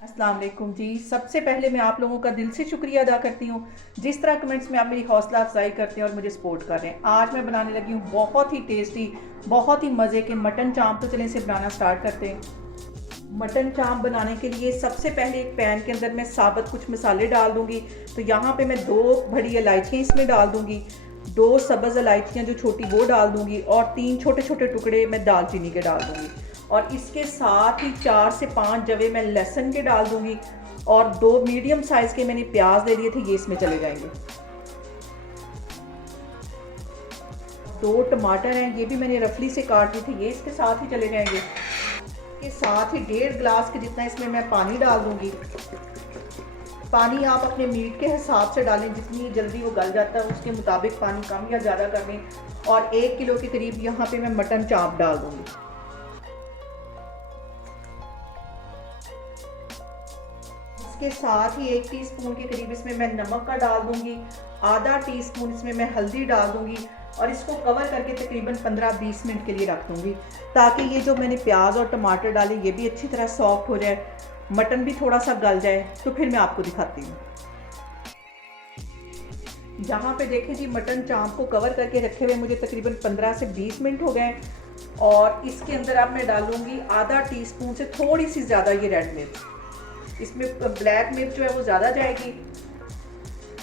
अस्सलाम वालेकुम जी। सबसे पहले मैं आप लोगों का दिल से शुक्रिया अदा करती हूँ जिस तरह कमेंट्स में आप मेरी हौसला अफजाई करते हैं और मुझे सपोर्ट कर रहे हैं। आज मैं बनाने लगी हूँ बहुत ही टेस्टी, बहुत ही मज़े के मटन चाँप। तो चलें इसे बनाना स्टार्ट करते हैं। मटन चाँप बनाने के लिए सबसे पहले एक पैन के अंदर मैं साबुत कुछ मसाले डाल दूँगी। तो यहाँ पे मैं 2 बड़ी इलायचियाँ इसमें डाल दूँगी, 2 सब्ज़ इलायचियाँ जो छोटी वो डाल दूँगी और 3 छोटे छोटे टुकड़े मैं दालचीनी के डाल दूँगी। और इसके साथ ही 4 से 5 जवे मैं लहसुन के डाल दूँगी और 2 मीडियम साइज़ के मैंने प्याज ले लिए थे, ये इसमें चले जाएंगे। 2 टमाटर हैं, ये भी मैंने रफली से काट लिए थे, ये इसके साथ ही चले जाएंगे। इसके साथ ही 1.5 गिलास के जितना इसमें मैं पानी डाल दूँगी। पानी आप अपने मीट के हिसाब से डालें, जितनी जल्दी वो गल जाता है उसके मुताबिक पानी कम या ज़्यादा कर लें। और 1 किलो के करीब यहाँ पे मैं मटन चाँप डाल दूँगी। इसके साथ ही 1 टीस्पून के करीब इसमें मैं नमक का डाल दूँगी, आधा टीस्पून इसमें मैं हल्दी डाल दूँगी और इसको कवर करके तकरीबन 15-20 मिनट के लिए रख दूँगी, ताकि ये जो मैंने प्याज और टमाटर डाले ये भी अच्छी तरह सॉफ्ट हो जाए, मटन भी थोड़ा सा गल जाए। तो फिर मैं आपको दिखाती हूँ। यहाँ पे देखें जी, मटन चाँप को कवर करके रखे हुए मुझे तकरीबन 15 से 20 मिनट हो गए। और इसके अंदर अब मैं डालूँगी आधा टीस्पून से थोड़ी सी ज़्यादा ये रेड मिर्च। इसमें ब्लैक मिर्च जो है वो ज़्यादा जाएगी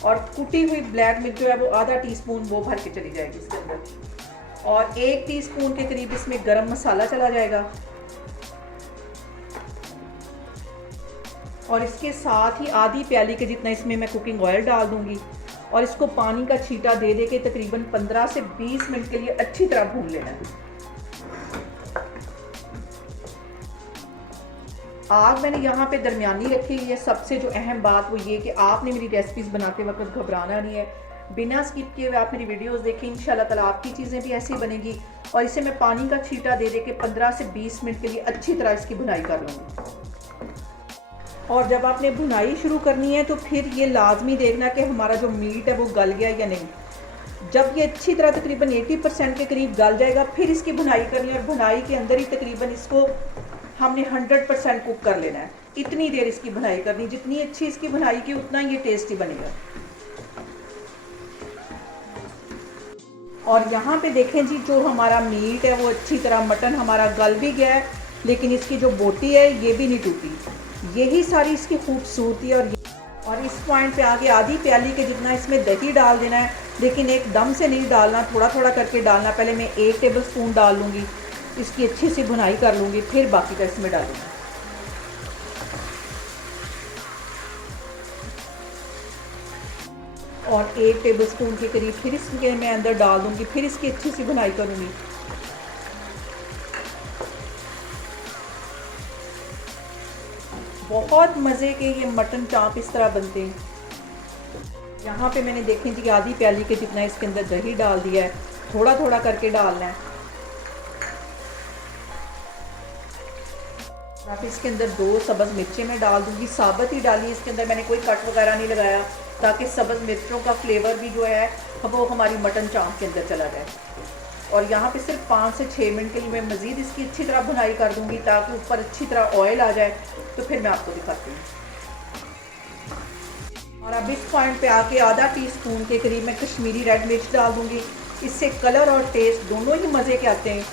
और कुटी हुई ब्लैक मिर्च जो है वो आधा टीस्पून वो भर के चली जाएगी इसके अंदर। और 1 टीस्पून के करीब इसमें गरम मसाला चला जाएगा। और इसके साथ ही आधी प्याली के जितना इसमें मैं कुकिंग ऑयल डाल दूंगी और इसको पानी का छींटा दे दे के तकरीबन 15 से 20 मिनट के लिए अच्छी तरह भून लेना है। आग मैंने यहाँ पे दरमियानी रखी हुई है। सबसे जो अहम बात वो ये कि आपने मेरी रेसिपीज़ बनाते वक्त घबराना नहीं है, बिना स्किप किए हुए आप मेरी वीडियोस देखें। इंशाल्लाह ताला आपकी चीज़ें भी ऐसी बनेगी। और इसे मैं पानी का छींटा दे दे के 15 से 20 मिनट के लिए अच्छी तरह इसकी भुनाई कर लूँगी। और जब आपने भुनाई शुरू करनी है तो फिर ये लाजमी देखना कि हमारा जो मीट है वो गल गया या नहीं। जब ये अच्छी तरह तकरीबन 80% के करीब गल जाएगा फिर इसकी भुनाई करनी है। और भुनाई के अंदर ही तकरीबन इसको हमने 100% कुक कर लेना है। इतनी देर इसकी भुनाई करनी, जितनी अच्छी इसकी भुनाई की उतना ये टेस्टी बनेगा। और यहाँ पे देखें जी, जो हमारा मीट है वो अच्छी तरह, मटन हमारा गल भी गया है, लेकिन इसकी जो बोटी है ये भी नहीं टूटी। यही सारी इसकी खूबसूरती है। और इस पॉइंट पे आगे आधी प्याली के जितना इसमें दही डाल देना है, लेकिन एकदम से नहीं डालना, थोड़ा थोड़ा करके डालना। पहले मैं 1 टेबल स्पून डाल लूँगी, इसकी अच्छी सी भुनाई कर लूँगी, फिर बाकी का इसमें डालूँगी। और 1 टेबल स्पून के करीब फिर इसके मैं अंदर डाल दूँगी, फिर इसकी अच्छी सी भुनाई करूँगी। बहुत मज़े के ये मटन चाँप इस तरह बनते हैं। यहाँ पे मैंने देखें जी आधी प्याली के जितना इसके अंदर दही डाल दिया है, थोड़ा थोड़ा करके डालना है। अब इसके अंदर 2 सब्ज़ मिर्चें मैं डाल दूँगी, साबुत ही डाली, इसके अंदर मैंने कोई कट वगैरह नहीं लगाया, ताकि सब्ज़ मिर्चों का फ्लेवर भी जो है वो हमारी मटन चाँप के अंदर चला जाए। और यहाँ पे सिर्फ 5 से 6 मिनट के लिए मैं मज़ीद इसकी अच्छी तरह भुनाई कर दूँगी, ताकि ऊपर अच्छी तरह ऑयल आ जाए। तो फिर मैं आपको दिखाती हूँ। और अब इस पॉइंट पे आके आधा टीस्पून के करीब मैं कश्मीरी रेड मिर्च डाल दूँगी। इससे कलर और टेस्ट दोनों ही मज़े के आते हैं।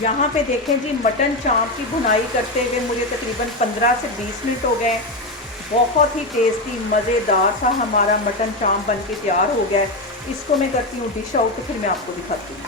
यहाँ पे देखें जी, मटन चाँप की भुनाई करते हुए मुझे तकरीबन 15 से 20 मिनट हो गए। बहुत ही टेस्टी मज़ेदार सा हमारा मटन चाँप बन के तैयार हो गया है। इसको मैं करती हूँ डिश आउट, तो फिर मैं आपको दिखाती हूँ।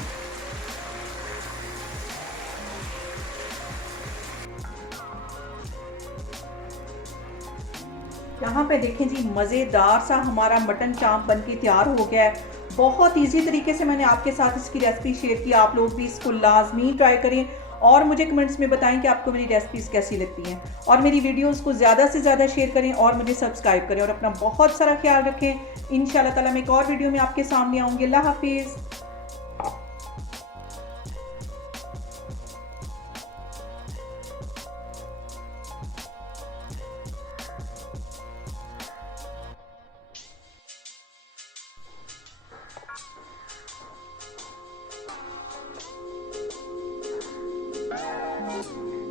यहाँ पे देखें जी, मज़ेदार सा हमारा मटन चाँप बन के तैयार हो गया है। बहुत इजी तरीके से मैंने आपके साथ इसकी रेसिपी शेयर की। आप लोग भी इसको लाजमी ट्राई करें और मुझे कमेंट्स में बताएं कि आपको मेरी रेसिपीज़ कैसी लगती हैं। और मेरी वीडियोस को ज़्यादा से ज़्यादा शेयर करें और मुझे सब्सक्राइब करें। और अपना बहुत सारा ख्याल रखें। इंशाल्लाह ताला मैं एक और वीडियो में आपके सामने आऊँगी। अल्लाह हाफिज़। अल्लाह।